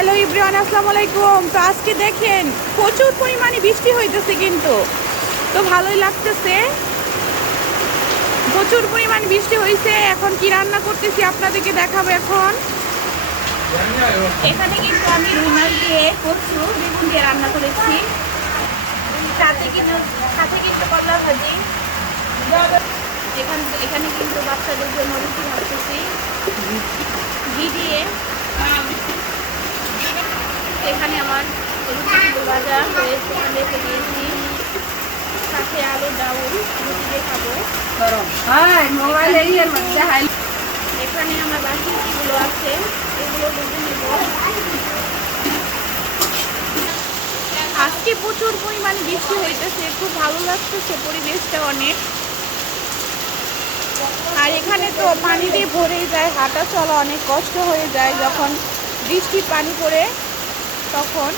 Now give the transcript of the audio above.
Hello Ibrahim, আসসালামু আলাইকুম। তো আজকে দেখেন প্রচুর পরিমাণে বৃষ্টি হইতেছে, কিন্তু তো ভালোই লাগতেছে। প্রচুর পরিমাণে বৃষ্টি হয়েছে। এখন কি রান্না করতেছি আপনাদেরকে দেখাবো। এখন এখানে কিন্তু আমি রুমাল দিয়ে কচু বেগুন দিয়ে রান্না করেছি। সাথে কিন্তু করলা ভাজি। এখানে কিন্তু বাচ্চাদের জন্য রুটি ভাজতেছি ঘি দিয়ে। এখানে আমার রুটি ভাজা হয়েছে, রেখে দিয়েছি। সাথে আলু ডাউল রুটি দিয়ে খাবো। এখানে আমার বাকি রুটিগুলো আছে, এগুলো ভেজে নেব। আজকে প্রচুর পরিমাণে বৃষ্টি হইতেছে, খুব ভালো লাগতেছে, পরিবেশটা অনেক। আর এখানে তো পানি দিয়ে ভরেই যায়, হাঁটা চলা অনেক কষ্ট হয়ে যায় যখন বৃষ্টির পানি পড়ে তখন।